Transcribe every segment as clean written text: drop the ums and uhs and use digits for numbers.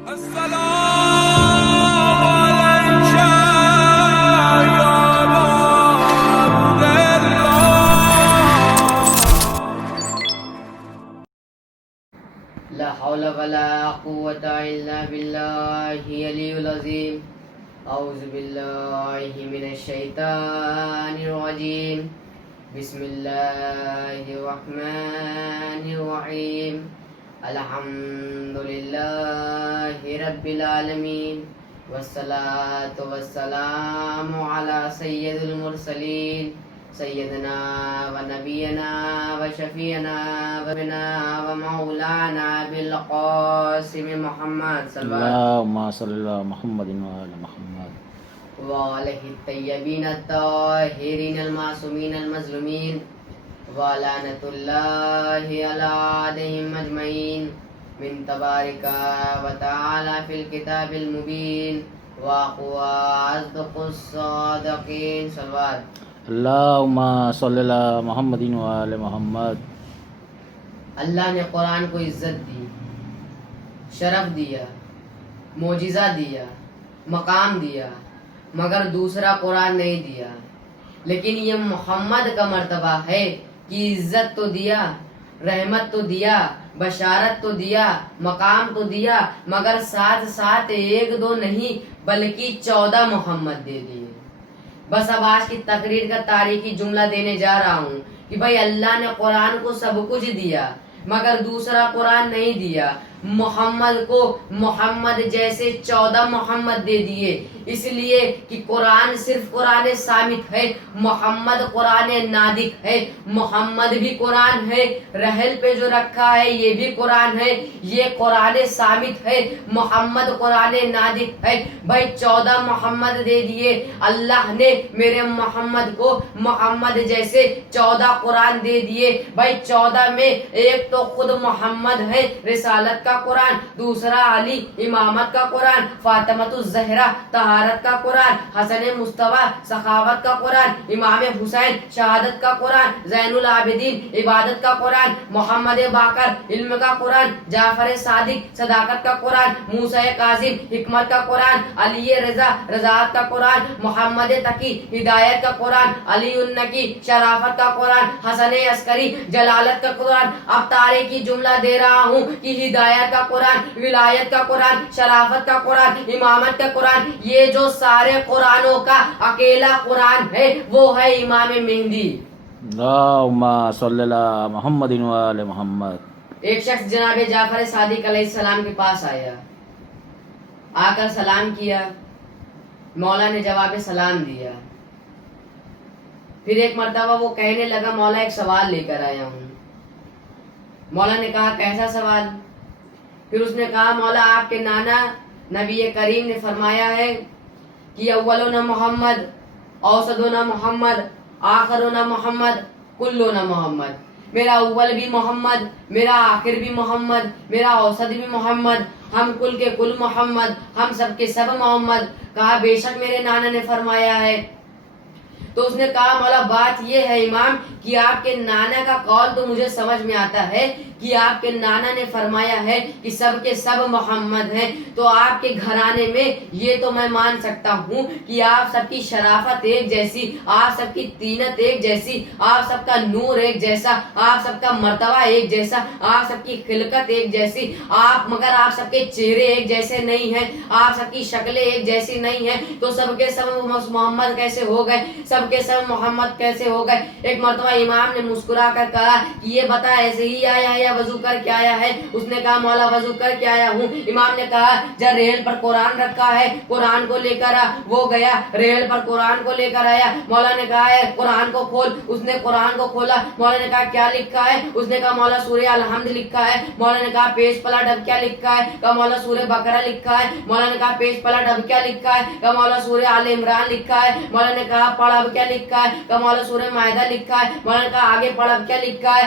لا حول ولا قوة إلا بالله العلي العظيم. أعوذ بالله من الشيطان الرجيم. بسم الله الرحمن الرحيم. الحمد لله رب العالمين والصلاة والسلام على سيد المرسلين سيدنا ونبينا وشفينا وبنا ومولانا بالقاسم محمد صلى الله اللهم صل على محمد وعلى محمد وعليه الطيبين الطاهرين المعصومين المظلومين ولعنة الله على أعدائهم أجمعين من تبارك وتعالى في الكتاب المبين وهو أصدق الصادقين. صلوات. اللهم صل على محمد وعلى محمد. اللہ نے قرآن کو عزت دی، شرف دیا، معجزہ دیا، مقام دیا، مگر دوسرا قرآن نہیں دیا. لیکن یہ محمد کا مرتبہ ہے کہ عزت تو دیا، رحمت تو دیا، بشارت تو دیا، مقام تو دیا، مگر ساتھ ساتھ ایک دو نہیں بلکہ 14 محمد دے دیے. بس اب آج کی تقریر کا تاریخی جملہ دینے جا رہا ہوں کہ بھائی اللہ نے قرآن کو سب کچھ دیا مگر دوسرا قرآن نہیں دیا. محمد کو محمد جیسے 14 محمد دے دیے، اس لیے کہ قرآن صرف قرآن صامت ہے، محمد قرآن ناطق ہے. محمد بھی قرآن ہے، رحل پہ جو رکھا ہے یہ بھی قرآن ہے، یہ قرآن صامت ہے، محمد قرآن ناطق ہے. بھائی 14 محمد دے دیے اللہ نے میرے محمد کو، محمد جیسے 14 قرآن دے دیے. بھائی 14 میں ایک تو خود محمد ہے، رسالت کا قرآن، دوسرا علی امامت کا قرآن، فاطمۃ الزہرا طہارت کا قرآن، حسن مصطفیٰ سخاوت کا قرآن، امام حسین شہادت کا قرآن، زین العابدین عبادت کا قرآن، محمد باقر علم کا قرآن، جعفر صادق صداقت کا قرآن، موسیٰ کاظم حکمت کا قرآن، علی رضا رضاعت کا قرآن، محمد تقی ہدایت کا قرآن، علی النقی شرافت کا قرآن، حسن عسکری جلالت کا قرآن. اب تاریخی جملہ دے رہا ہوں کہ ہدایت کا قرآن، ولایت کا قرآن، شرافت کا قرآن، امامت کا قرآن، یہ جو سارے قرآنوں کا اکیلا قرآن ہے وہ ہے امام مہدی. اللهم صل على محمد وعلى محمد. ایک شخص جناب جعفر صادق علیہ السلام کے پاس آیا، آ کر سلام کیا، مولا نے جواب سلام دیا. پھر ایک مرتبہ وہ کہنے لگا مولا ایک سوال لے کر آیا ہوں. مولا نے کہا کیسا سوال؟ پھر اس نے کہا مولا آپ کے نانا نبی کریم نے فرمایا ہے کہ اولنا محمد، اوسطنا محمد، آخرنا محمد، کلنا محمد. میرا اول بھی محمد، میرا آخر بھی محمد، میرا اوسط بھی محمد، ہم کل کے کل محمد، ہم سب کے سب محمد. کہا بے شک میرے نانا نے فرمایا ہے. تو اس نے کہا مولا بات یہ ہے امام کہ آپ کے نانا کا قول تو مجھے سمجھ میں آتا ہے کہ آپ کے نانا نے فرمایا ہے کہ سب کے سب محمد ہیں، تو آپ کے گھرانے میں یہ تو میں مان سکتا ہوں کہ آپ سب کی شرافت ایک جیسی، آپ سب کی طینت ایک جیسی، آپ سب کا نور ایک جیسا، آپ سب کا مرتبہ ایک جیسا، آپ سب کی خلقت ایک جیسی، مگر آپ سب کے چہرے ایک جیسے نہیں ہیں، آپ سب کی شکلیں ایک جیسی نہیں ہیں، تو سب کے سب محمد کیسے ہو گئے، سب کے سب محمد کیسے ہو گئے؟ ایک مرتبہ امام نے مسکرا کر کہا کہ یہ بتا ایسے ہی آیا ہے یا وضو کر کے آیا ہے؟ اس نے کہا مولا وضو کر کے آیا ہوں. امام نے کہا جب ریل پر قرآن رکھا ہے قرآن کو لے کر آ. وہ گیا ریل پر قرآن کو لے کر آیا. مولا نے کہا ہے قرآن کو کھول. اس نے قرآن کو کھولا. مولا نے کہا کیا لکھا ہے؟ اس نے کہا مولا سورہ الحمد لکھا ہے. مولا نے کہا پیش پلٹ اب کیا لکھا ہے؟ کہا مولا سورہ بقرہ لکھا ہے. مولا نے کہا پیش پلٹ اب کیا لکھا ہے؟ کہا مولا سورہ آل عمران لکھا ہے. مولا نے کہا پڑھ اب کیا لکھا ہے؟ کہا مولا سورہ مائدہ لکھا ہے. مولا نے کہا آگے پڑھ اب کیا لکھا ہے؟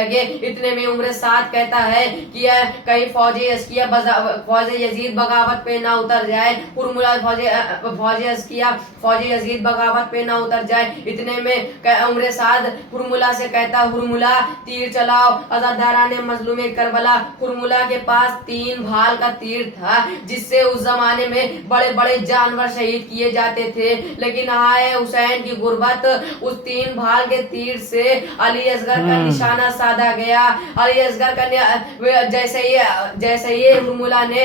لگے. اتنے میں عمر سعد کہتا ہے کہ کہیں فوج یزید بغاوت پہ نہ اتر جائے. فوج یزید بغاوت پہ نہ اتر جائے. اتنے میں عمر سعد ہرملا سے کہتا ہرملا تیر چلاؤ. عزاداران مظلوم کربلا ہرملا کے پاس 3 بھال کا تیر تھا جس سے اس زمانے میں بڑے بڑے جانور شہید کیے جاتے تھے. لیکن ہائے حسین کی غربت, اس 3 بھال کے تیر سے علی اصغر کا نشانہ سادا گیا. علی اصغر کا جیسے ہی ہرملا نے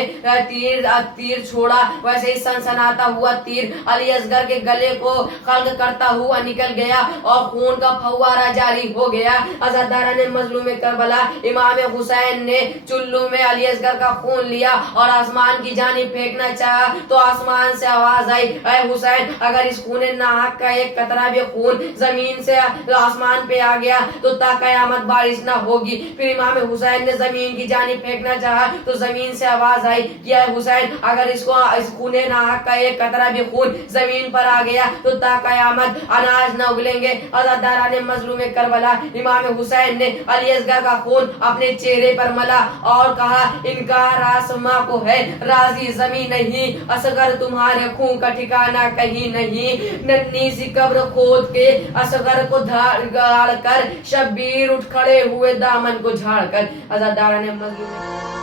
تیر چھوڑا ویسے ہی سنسناتا ہوا تیر علی اصغر کے گلے کو خلق کرتا ہوا نکل گیا اور خون کا فوارہ جاری ہو گیا. عزاداران مظلوم کربلا امام حسین نے چلو میں علی اصغر کا خون لیا اور آسمان کی جانب پھینکنا چاہا تو آسمان سے آواز آئی, اے حسین اگر اس خون ناحق کا ایک قطرہ بھی خون زمین سے آسمان پہ آ گیا تو تا قیامت بارش نہ ہوگی. پھر امام حسین نے زمین کی جانب پھینکنا چاہا تو زمین سے آواز آئی کہ اے حسین اگر اس خون ناحق کا ایک قطرہ بھی خون زمین پر آ گیا تو تا قیامت اناج نہ اگلیں گے. عزاداران مظلوم کربلا امام حسین نے علی اصغر کا خون اپنے چہرے پر ملا اور کہا, انکار آسماں کو ہے راضی زمین نہیں, اصغر تمہارے خون کا ٹھکانہ کہیں نہیں. ننھی سی قبر کھود کے اصغر کو گاڑ کر شبیر اٹھ کھڑے ہوئے دامن کو جھاڑ کر. عزاداران مظلوم